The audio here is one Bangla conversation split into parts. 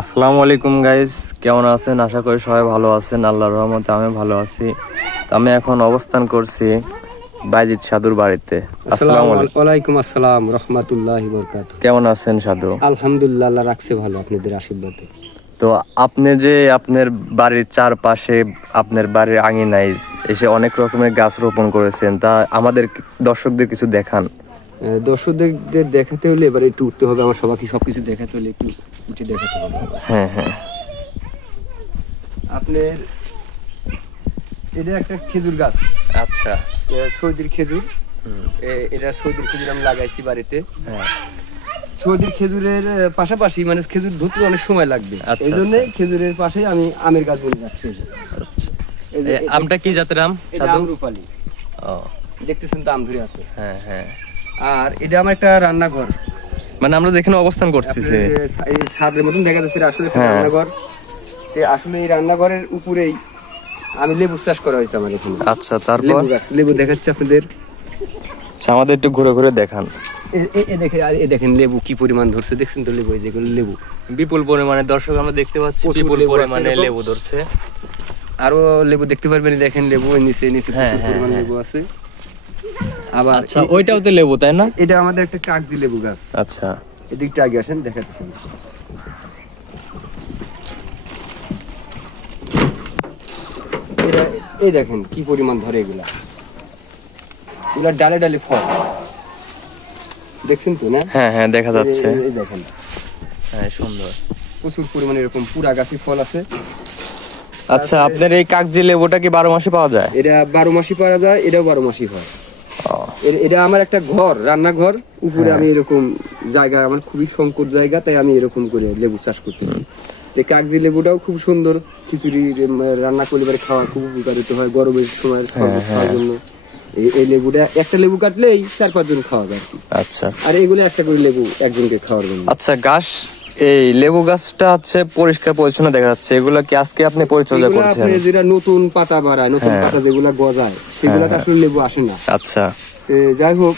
আসসালামু আলাইকুম গাইস কেমন আছেন? আশা করি সবাই ভালো আছেন। আল্লাহর রহমতে আমি ভালো আছি। তো আমি এখন অবস্থান করছি বাইজিৎ সাধুর বাড়িতে। আসসালামু আলাইকুম। আসসালাম রহমতুল্লাহ বরকাত কেমন আছেন সাধু? আলহামদুলিল্লাহ আল্লাহ রাখছে ভালো আপনাদের আশীর্বাদে। তো আপনি যে আপনার বাড়ির চারপাশে আপনার বাড়ির আঙিনায় এসে অনেক রকমের গাছ রোপণ করেছেন তা আমাদের দর্শকদের কিছু দেখান। দর্শকদের দেখাতে হলে এবার একটু উঠতে হবে আমার সবাইকে সবকিছু দেখাতে হলে একটু উঠে দেখাতে হবে। হ্যাঁ হ্যাঁ। আপনার এটা একটা খেজুর গাছ। আচ্ছা। সৌদির খেজুর। এটা সৌদির খেজুর আমি লাগাইছি বাড়িতে। হ্যাঁ। সৌদির খেজুরের পাশাপাশি মানে খেজুর ধরতে অনেক সময় লাগবে। আচ্ছা, এই জন্য খেজুরের পাশে আমি আমের গাছ বলে রাখছি। আচ্ছা। আমটা কি জাতের আম? ও। দেখতেছেন তো আম ধরে আছে। হ্যাঁ হ্যাঁ। আর এটা আমার একটা রান্নাঘর। মানে আমরা যেখানে অবস্থান করতেছি। আপনার এই- এই ছাদের মতন দেখা যাচ্ছে আসলে হ্যাঁ। রান্নাঘর। আসলে এই রান্নাঘরের উপরেই আমি লেবু চাষ করা হয়েছে আমার এখানে। আচ্ছা তারপর? লেবু দেখাচ্ছে আপনাদের। আচ্ছা, আমাদের একটু ঘুরে ঘুরে দেখান। দেখেন লেবু কি পরিমাণ ধরছে দেখছেন তো লেবু যেগুলো লেবু। বিপুল পরিমাণে দর্শক আমরা দেখতে পাচ্ছি বিপুল লেবু পরিমাণে লেবু ধরছে। আরও লেবু দেখতে পারবেন দেখেন লেবু নিচে নিচে হ্যাঁ, হ্যাঁ। লেবু আছে। আবার আচ্ছা ওইটাও তো লেবু তাই না? এটা আমাদের একটা কাগজি লেবু গাছ। আচ্ছা। এদিকটা আগে আসেন দেখাচ্ছি। এই দেখেন কি পরিমাণ ধরে এগুলা। এগুলা ডালে ডালে ফল। দেখছেন তো না? হ্যাঁ হ্যাঁ দেখা যাচ্ছে। এই- দেখেন। হ্যাঁ সুন্দর। প্রচুর পরিমাণে এরকম পুরা গাছি ফল আছে। আচ্ছা আপনার এই কাগজি লেবুটা কি বারো মাসে পাওয়া যায়? এটা বারো মাসে পাওয়া যায় এটাও বারো মাসি হয়। এটা আমার একটা ঘর রান্নাঘর। উপরে হ্যাঁ। আমি এরকম জায়গা আমার খুবই সংকট জায়গা তাই আমি এরকম করে লেবু চাষ করতেছি। এই কাগজি লেবুটাও খুব সুন্দর। খিচুড়ি রান্না করলে পরে খাওয়া খুব উপকারিত হয় গরমের সময় খাওয়ার জন্য। এই- লেবুটা একটা লেবু কাটলেই চার পাঁচজন খাওয়া যায় আর আচ্ছা আর এগুলো একটা করে লেবু একজনকে খাওয়ার জন্য। আচ্ছা গাছ এই লেবু গাছটা হচ্ছে পরিষ্কার পরিচ্ছন্ন দেখা যাচ্ছে। এগুলো কি আজকে আপনি পরিচর্যা করছেন? যেটা নতুন পাতা বাড়ায় নতুন হ্যাঁ। পাতা যেগুলো গজায় সেগুলো আসলে লেবু আসে না। আচ্ছা। যাই হোক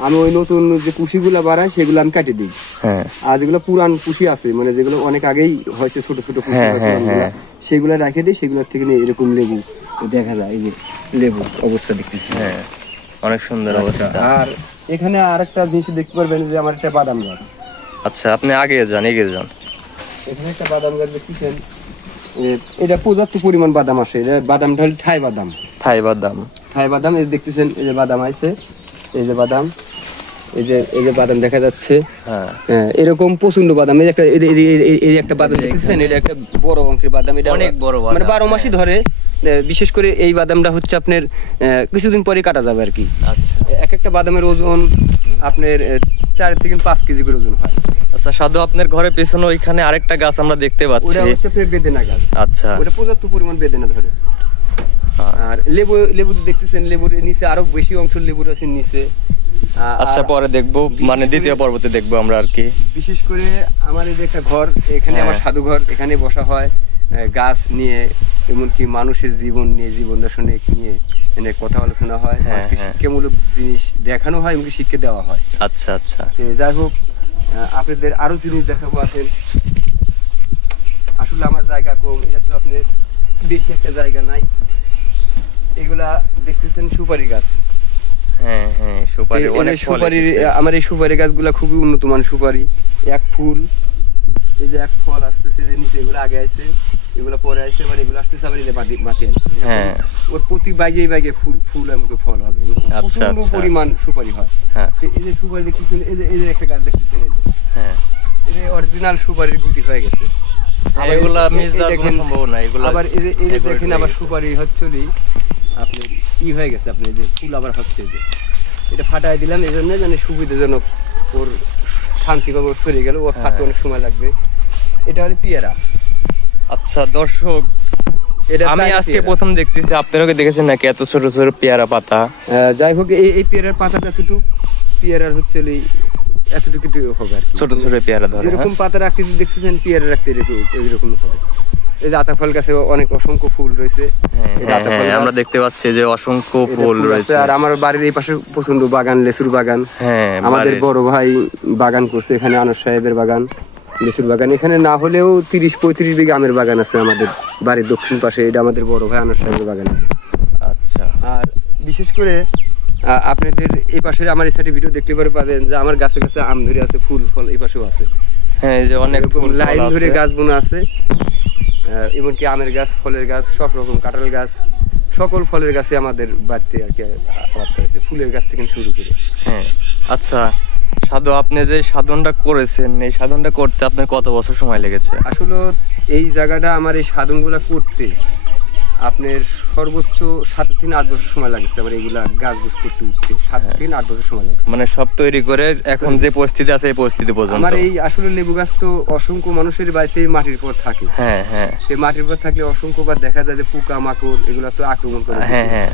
আমি ওই নতুন যে কুশিগুলো বাড়াই সেগুলো আমি কেটে দিই। হ্যাঁ। আর যেগুলো পুরান কুশি আছে মানে যেগুলো অনেক আগেই হয়েছে ছোট ছোট কুশি হ্যাঁ, হ্যাঁ। সেগুলো রেখে দিই সেগুলোর থেকে নিয়ে এরকম লেবু দেখা যায় এই যে লেবু অবস্থা দেখতেছি। হ্যাঁ অনেক সুন্দর অবস্থা। আর এখানে আরেকটা জিনিস দেখতে পারবেন যে আমার একটা বাদাম গাছ। আচ্ছা আপনি আগে যান এগিয়ে যান। এখানে একটা বাদাম গাছ দেখতেছেন। এটা পর্যাপ্ত পরিমাণ বাদাম আসে এটা বাদামটা হল ঠাই বাদাম। ঠাই বাদাম। ঠাই বাদাম এই দেখতেছেন এই যে বাদাম আছে এই যে বাদাম এই যে এই যে বাদাম দেখা যাচ্ছে। হ্যাঁ। হ্যাঁ, এরকম প্রচণ্ড বাদাম এই একটা এই একটা বাদাম দেখছেন এটা একটা বড় অঙ্কের বাদাম এটা অনেক বড় মানে বারো মাসই ধরে বিশেষ করে এই বাদামটা হচ্ছে আপনার কিছুদিন পরে কাটা যাবে আর কি। আচ্ছা। এক একটা বাদামের ওজন আপনার চার থেকে পাঁচ কেজি করে ওজন হয়। আচ্ছা সাধু আপনার ঘরের পেছনে ওইখানে আরেকটা গাছ আমরা দেখতে পাচ্ছি। ওটা হচ্ছে বেদেনা গাছ। আচ্ছা। ওটা পর্যাপ্ত পরিমাণ বেদেনা ধরে। হ্যাঁ। আর লেবু লেবু দেখতেছেন লেবুর নিচে আরও বেশি অংশ লেবুর আছে নিচে। আচ্ছা পরে দেখব মানে দ্বিতীয় পর্বতে দেখব আমরা আর কি। বিশেষ করে আমার এই যে একটা ঘর এখানে আমার হ্যাঁ। সাধুঘর এখানে বসা হয় গাছ নিয়ে এমনকি মানুষের জীবন নিয়ে জীবন দর্শনে নিয়ে এনে কথা আলোচনা হয় হ্যাঁ, মানুষকে হ্যাঁ। শিক্ষামূলক জিনিস দেখানো হয় এমনকি শিক্ষা দেওয়া হয়। আচ্ছা আচ্ছা। যাই হোক আপনাদের আরও জিনিস দেখাবো আসেন। আসলে আমার জায়গা কম এটা তো আপনার বেশি একটা জায়গা নাই। এগুলা দেখতেছেন সুপারি গাছ। হ্যাঁ হ্যাঁ সুপারি অনেক সুপারি আমার এই সুপারি গাছগুলা খুবই উন্নত মান সুপারি। এক ফুল এই যে এক ফল আসতেছে যে নিচে এগুলো আগে আছে এগুলো পরে আসছে এবার এগুলো আসতেছে আবার এই মাটি মাটি হ্যাঁ। ওর প্রতি বাইগে বাইগে ফুল ফুল আমাকে ফল হবে। আচ্ছা, প্রচণ্ড আচ্ছা। পরিমাণ সুপারি হয়। হ্যাঁ। এই যে সুপারি দেখতেছেন এই যে এই যে একটা গাছ দেখতেছেন এই যে। হ্যাঁ। এই যে অরিজিনাল সুপারির গুটি হয়ে গেছে। আবার এগুলা মিস দেওয়ার কোনো সম্ভাবনা এগুলা আবার এই যে দেখেন আবার সুপারি হচ্ছলি আপনি ই হয়ে গেছে আপনি যে ফুল আবার হচ্ছে যে। এটা ফাটাই দিলাম এই জন্য মানে সুবিধাজনক ওর শান্তি পাবে সরে গেল ওর ফাটতে হ্যাঁ। অনেক সময় লাগবে। এটা হলো পেয়ারা। আচ্ছা দর্শক আমি আজকে প্রথম দেখতেছি আপনারা কি দেখেছেন নাকি এত ছোট ছোট পেয়ারা পাতা? যাই হোক এই এই পেয়ারার পাতাটা এতটুকু পেয়ারার হচ্ছে এতটুকু হবে আর ছোট ছোট পেয়ারা হ্যাঁ? যেরকম পাতা রাখতে দেখতেছেন পেয়ারা রাখতে এরকম হবে। এই যে আতা ফল গাছে অনেক অসংখ্য ফুল রয়েছে। হ্যাঁ, হ্যাঁ। আমরা দেখতে পাচ্ছি যে অসংখ্য ফুল রয়েছে। আর আমার বাড়ির এই পাশে প্রচণ্ড বাগান লেসুর বাগান। হ্যাঁ আমাদের বড় ভাই বাগান করছে এখানে আনস সাহেবের বাগান লিচুর বাগান। এখানে না হলেও তিরিশ পঁয়ত্রিশ বিঘা আমের বাগান আছে আমাদের বাড়ির দক্ষিণ পাশে। এটা আমাদের বড় ভাই আনার সাহেবের বাগান। আচ্ছা। আর বিশেষ করে আহ, আপনাদের এই পাশে আমার এই সাইডে ভিডিও দেখতে পারে পাবেন যে আমার গাছে গাছে আম ধরে আছে ফুল ফল এই পাশেও আছে। হ্যাঁ যে অনেক লাইন ধরে গাছ বোনা আছে। এমনকি আমের গাছ ফলের গাছ সব রকম কাঁঠাল গাছ সকল ফলের গাছে আমাদের বাড়িতে আর কি আবাদ করেছে। ফুলের গাছ থেকে শুরু করে। হ্যাঁ আচ্ছা সাধু আপনি যে সাধনটা করেছেন এই সাধনটা করতে আপনার কত বছর সময় লেগেছে? আসলে এই জায়গাটা আমার এই সাধনগুলো করতে আপনার সর্বোচ্চ সাত থেকে আট বছর সময় লাগছে আমার এইগুলা গাছ গুছ করতে উঠতে সাত হ্যাঁ। থেকে আট বছর সময় লাগছে। মানে সব তৈরি করে এখন যে পরিস্থিতি আছে এই পরিস্থিতি পর্যন্ত। আমার এই আসলে লেবু গাছ তো অসংখ্য মানুষের বাড়িতে মাটির পর থাকে। হ্যাঁ হ্যাঁ। এই মাটির পর থাকলে অসংখ্যবার দেখা যায় যে পোকা মাকড় এগুলা তো আক্রমণ করে হ্যাঁ হ্যাঁ।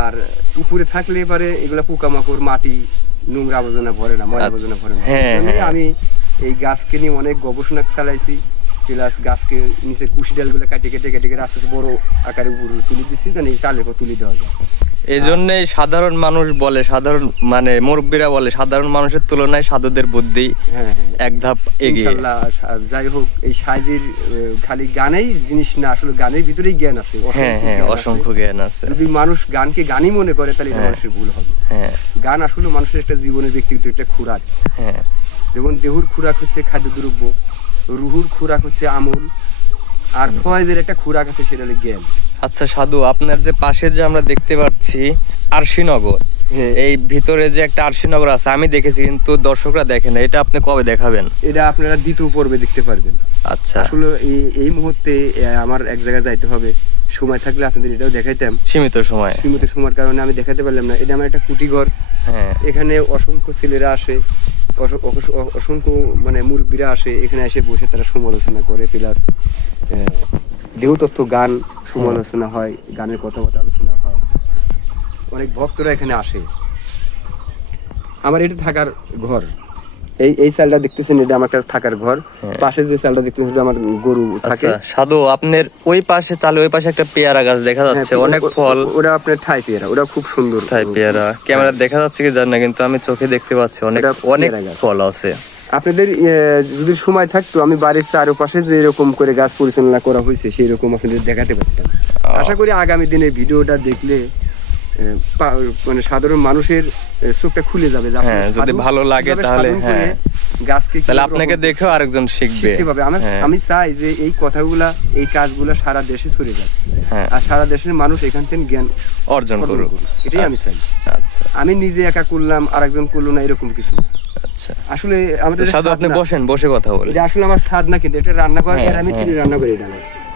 আর উপরে থাকলে এবারে এগুলা পোকা মাকড় মাটি নোংরা আবর্জনা ভরে না ময়লা আচ্ছা। আবর্জনা ভরে না। হ্যাঁ, হ্যাঁ। আমি এই গাছকে নিয়ে অনেক গবেষণা চালাইছি। প্লাস গাছকে নিচে কুশি ডালগুলো কাটে কেটে কেটে কেটে আস্তে বড় আকারে উপরে তুলে দিচ্ছি এই চালের পর তুলে দেওয়া যায়। এই জন্যই সাধারণ মানুষ বলে সাধারণ মানে মুরব্বীরা বলে সাধারণ মানুষের তুলনায় সাধুদের বুদ্ধি হ্যাঁ হ্যাঁ। এক ধাপ এগিয়ে। যাই হোক এই সাইজের খালি গানেই জিনিস না আসলে গানের ভিতরেই জ্ঞান আছে অসংখ্য হ্যাঁ জ্ঞান আছে। অসংখ্য জ্ঞান আছে। যদি মানুষ গানকে গানই মনে করে তাহলে। মানুষের ভুল হবে। গান আসলে মানুষের একটা জীবনের ব্যক্তিগত একটা খুরাক। হ্যাঁ। যেমন দেহুর খুরাক হচ্ছে খাদ্যদ্রব্য। রুহুর খুরাক হচ্ছে আমল আর ফয়েজের একটা খুরাক আছে সেটা হলো জ্ঞান। আচ্ছা সাধু আপনার যে পাশে যে আমরা দেখতে পাচ্ছি আরশিনগর হ্যাঁ। এই ভিতরে যে একটা আরশিনগর আছে আমি দেখেছি কিন্তু দর্শকরা দেখেন না। এটা আপনি কবে দেখাবেন? এটা আপনারা দ্বিতীয় পর্বে দেখতে পারবেন। আচ্ছা। আসলে এই এই মুহূর্তে আমার এক জায়গায় যাইতে হবে। সময় থাকলে আপনাদের এটাও দেখাইতাম। সীমিত সময়। সীমিত সময়ের কারণে আমি দেখাতে পারলাম না। এটা আমার একটা কুটি ঘর হ্যাঁ। এখানে অসংখ্য ছেলেরা আসে। অসংখ্য মানে মুরব্বীরা আসে, এখানে এসে বসে তারা সমালোচনা করে, প্লাস দেহতত্ত্ব গান সমালোচনা হয়, গানের কথাবার্তা আলোচনা হয়। অনেক ভক্তরা এখানে আসে। আমার এটা থাকার ঘর। এই এই চালটা দেখতেছেন এটা আমার কাছে থাকার ঘর। হ্যাঁ। পাশে যে চালটা দেখতেছেন এটা আমার গরু থাকে। আচ্ছা সাধু আপনার ওই পাশে চালে ওই পাশে একটা পেয়ারা গাছ দেখা যাচ্ছে হ্যাঁ, অনেক ও- ও- ফল ওটা আপনার ঠাই পেয়ারা ওটা খুব সুন্দর পেয়ারা। ক্যামেরা দেখা যাচ্ছে কি জানি না কিন্তু আমি চোখে দেখতে পাচ্ছি অনেক অনেক ফল আছে। আপনাদের যদি সময় থাকতো আমি বাড়ির চারপাশে যে এরকম করে গাছ পরিচালনা করা হয়েছে সেই রকম আপনাদের দেখাতে পারতাম। আশা করি আগামী দিনে ভিডিওটা দেখলে মানে সাধারণ মানুষের চোখটা খুলে যাবে হ্যাঁ, যদি ভালো লাগে তাহলে, হ্যাঁ। গাছকে তাহলে আপনাকে দেখেও আরেকজন শিখবে। আমি হ্যাঁ, আমি চাই যে এই কথাগুলা এই কাজগুলা সারা দেশে ছড়িয়ে হ্যাঁ। আর সারা দেশের মানুষ এখান থেকে জ্ঞান অর্জন করুক। এটাই আমি চাই। আচ্ছা। আমি নিজে একা করলাম আরেকজন করল না এরকম কিছু আচ্ছা। আসলে আমাদের আপনি বসেন বসে কথা বলেন। আসলে আমার স্বাদ না কিন্তু এটা রান্না করে হ্যাঁ, আমি। রান্না করে এটা।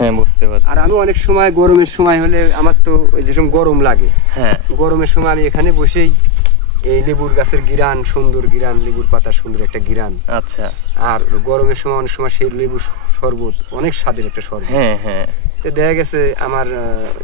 হ্যাঁ বুঝতে পারছি। আর আমি অনেক সময় গরমের সময় হলে আমার তো ওই যেসব গরম লাগে। হ্যাঁ। গরমের সময় আমি এখানে বসেই এই লেবুর গাছের গিরান সুন্দর গিরান লেবুর পাতা সুন্দর একটা গিরান। আচ্ছা। আর গরমের সময় অনেক সময় সেই লেবু শরবত অনেক স্বাদের একটা শরবত। হ্যাঁ হ্যাঁ। তো দেখা গেছে আমার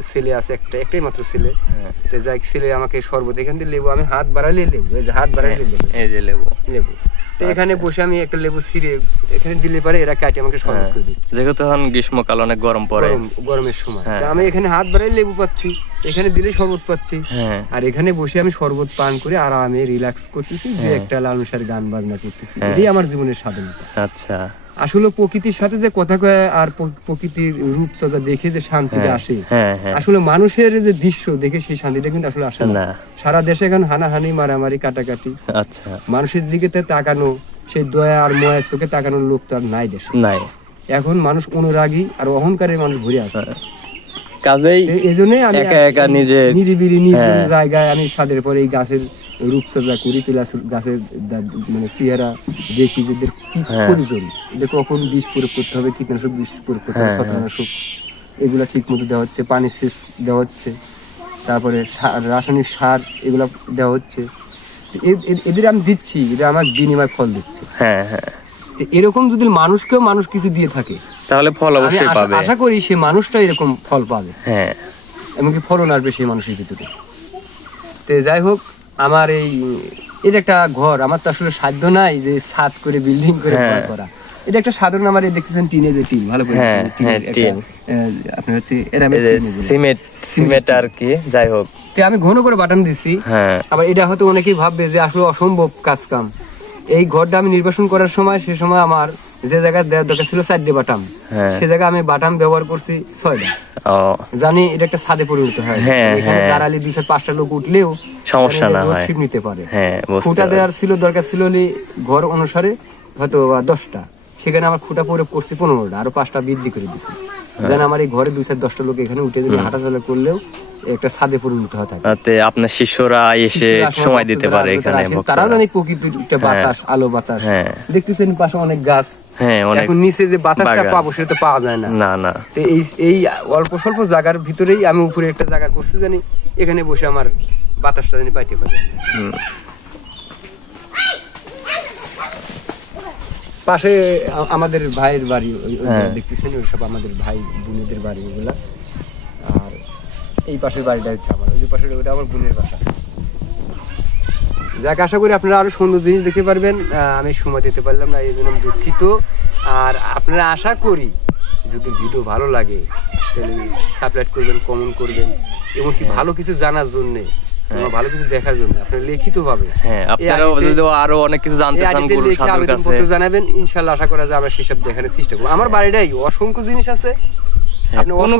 ছেলে আছে একটা একটাই মাত্র ছেলে। হ্যাঁ। তো যাই ছেলে আমাকে শরবত এখান থেকে লেবু আমি হাত বাড়াইলে লেবু এই যে হাত বাড়াইলে লেবু। এই যে লেবু। লেবু। তো এখানে আচ্ছা। বসে আমি একটা লেবু ছিঁড়ে এখানে দিলে পারে এরা কাটে আমাকে শরবত হ্যাঁ। করে দিচ্ছে। যেহেতু এখন গ্রীষ্মকাল অনেক গরম পড়ে। গরমের সময়। হ্যাঁ। আমি এখানে হাত বাড়াই লেবু পাচ্ছি এখানে দিলে শরবত পাচ্ছি। হ্যাঁ। আর এখানে বসে আমি শরবত পান করে আরামে রিল্যাক্স করতেছি যে। একটা লালসার গান বাজনা করতেছি। এটাই আমার জীবনের স্বাধীনতা। আচ্ছা। আসলে প্রকৃতির সাথে যে কথা কয় আর প্রকৃতির রূপচর্চা দেখে যে শান্তিটা হ্যাঁ আসে হ্যাঁ হ্যাঁ। আসলে মানুষের যে দৃশ্য দেখে সেই শান্তিটা কিন্তু আসলে আসে না। সারা দেশে এখন হানাহানি মারামারি কাটাকাটি। আচ্ছা। মানুষের দিকে তাকানো সেই দয়া আর ময়া চোখে তাকানোর লোক তো আর নাই দেশে। নাই। এখন মানুষ অনুরাগী আর অহংকারের মানুষ ঘুরে আসে। কাজেই এই- জন্যই আমি একা একা নিজের নিরিবিলি হ্যাঁ। জায়গায় আমি ছাদের পরে এই গাছের রূপচর্চা করি প্লাস গাছের মানে চেহারা দেখি যে এদের কি হ্যাঁ। প্রয়োজন? এদের কখন বিষ প্রয়োগ করতে হবে কীটনাশক বিষ প্রয়োগ করতে হবে হ্যাঁ, হ্যাঁ। ছত্রাকনাশক এগুলা ঠিক মতো দেওয়া হচ্ছে পানি সেচ দেওয়া হচ্ছে তারপরে রাসায়নিক সার এগুলা দেওয়া হচ্ছে। এদের আমি দিচ্ছি এটা আমার বিনিময় ফল দিচ্ছে। হ্যাঁ হ্যাঁ। এরকম যদি মানুষকেও মানুষ কিছু দিয়ে থাকে তাহলে ফল অবশ্যই পাবে। আশা করি সে মানুষটা এরকম ফল পাবে। হ্যাঁ। এমনকি ফলন আসবে সেই মানুষের ভিতরে। তো যাই হোক আমার এই এটা একটা ঘর আমার তো আসলে সাধ্য নাই যে ছাদ করে বিল্ডিং করে ঘর হ্যাঁ। করা। এটা একটা সাধারণ আমার দেখতেছেন টিনের যে টিন ভালো করে হ্যাঁ, হ্যাঁ, আপনার হচ্ছে। সিমেন্ট সিমেন্ট আর কি যাই হোক। তো আমি ঘন করে বাটন দিছি। আবার এটা হয়তো অনেকেই ভাববে যে আসলে অসম্ভব কাজ কাম এই ঘরটা আমি নির্বাচন করার সময় সে সময় আমার যে জায়গায় দেওয়ার দরকার ছিল চারটে বাটাম। হ্যাঁ। সে জায়গায় আমি বাটাম ব্যবহার করছি ছয়টা। জানি এটা একটা ছাদে পরিণত হয়। হ্যাঁ, এখানে হ্যাঁ। দাঁড়ালি দুই পাঁচটা লোক উঠলেও সমস্যা না হয়। নিতে পারে। হ্যাঁ পারছি। দেওয়ার ছিল দরকার ছিল ঘর অনুসারে হয়তো দশটা। সেখানে আমার খুঁটা পরে করছি পনেরোটা আরও পাঁচটা বৃদ্ধি করে দিছি। হ্যাঁ। যেন আমার এই ঘরে দুই চার দশটা লোক এখানে উঠে যদি হাঁটাচলা করলেও একটা ছাদে পরিণত হয়ে থাকে। তাতে আপনার শিষ্যরা এসে সময় দিতে পারে এখানে তারা জানে প্রকৃতির একটা বাতাস আলো বাতাস। হ্যাঁ। দেখতেছেন পাশে অনেক গাছ। হ্যাঁ এখন নিচে যে বাতাসটা। পাবো সেটা পাওয়া যায় না। না না। এই এই অল্প স্বল্প জায়গার ভিতরেই আমি উপরে একটা জায়গা করছি জানি এখানে বসে আমার বাতাসটা জানি পাইতে পারি। পাশে আমাদের ভাইয়ের বাড়ি হ্যাঁ। দেখতেছেন ওই সব আমাদের ভাই বোনেদের বাড়ি ওগুলা আর এই পাশের বাড়িটা হচ্ছে আমার ওই পাশের ওটা আমার বোনের বাসা। যাক আশা করি আপনারা আরও সুন্দর জিনিস দেখতে পারবেন। আমি সময় দিতে পারলাম না এই জন্য দুঃখিত। আর আপনারা আশা করি যদি ভিডিও ভালো লাগে তাহলে সাবস্ক্রাইব করবেন কমেন্ট করবেন এমনকি ভালো কিছু জানার জন্য ভালো কিছু দেখার জন্য আপনারা লিখিত ভাবে হ্যাঁ আপনারাও যদি আরও অনেক কিছু জানতে চান কাছে। জানাবেন। ইনশাল্লাহ আশা করা যায় আমরা সেসব দেখানোর চেষ্টা করব। আমার বাড়িটাই অসংখ্য জিনিস আছে। আপনি কোনো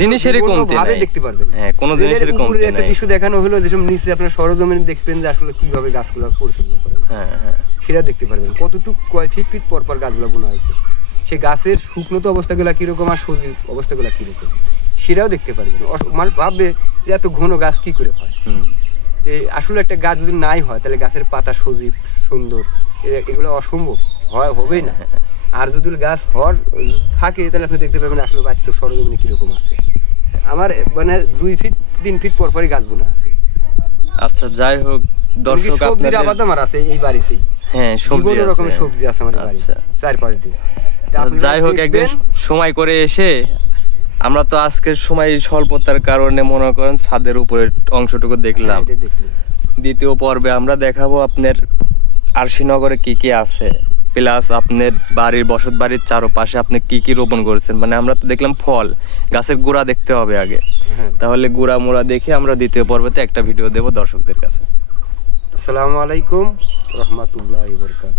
জিনিসেরই বিভিন্ন নাই। দেখতে পারবেন। হ্যাঁ, কোনো জিনিসেরই কমতি একটা নাই। দেখানো হলো যেসব নিচে আপনার সরজমিনে দেখবেন যে আসলে কীভাবে গাছগুলো পরিচালনা করা হ্যাঁ হ্যাঁ। সেটা দেখতে পারবেন। কতটুকু কয় ফিট ফিট পর পর গাছগুলো বোনা হয়েছে। সেই গাছের শুকনো তো অবস্থাগুলো কীরকম আর সজীব অবস্থাগুলো কীরকম সেটাও দেখতে পারবেন। মানুষ ভাববে যে এত ঘন গাছ কি করে হয়। আসলে একটা গাছ যদি নাই হয় তাহলে গাছের পাতা সজীব সুন্দর এগুলো অসম্ভব। হয় হবেই না। আর যদি গাছ হর থাকে তাহলে আপনি দেখতে পাবেন আসলে বাস্তব সরজমিনে কীরকম আছে। আমার মানে দুই ফিট তিন ফিট পর পরই গাছ বোনা আছে। আচ্ছা যাই হোক দর্শক সবজির আবাদ আমার আছে এই বাড়িতেই। হ্যাঁ সবজি বিভিন্ন রকমের সবজি আছে আমার বাড়িতে আচ্ছা। চারপাশ দিয়ে তা যাই হোক একদিন সময় করে এসে আমরা তো আজকের সময় স্বল্পতার কারণে মনে করেন ছাদের উপরের অংশটুকু দেখলাম। হ্যাঁ, দেখলেন। দ্বিতীয় পর্বে আমরা দেখাবো আপনার আরশিনগরে কি কি আছে। প্লাস আপনার বাড়ির বসত বাড়ির চারপাশে আপনি কি কি রোপণ করেছেন? মানে আমরা তো দেখলাম ফল গাছের গোড়া দেখতে হবে আগে। হ্যাঁ। তাহলে গোড়া মোড়া দেখে আমরা দ্বিতীয় পর্বতে একটা ভিডিও দেব দর্শকদের কাছে। আসসালামু আলাইকুম রহমতুল্লাহ বরকাত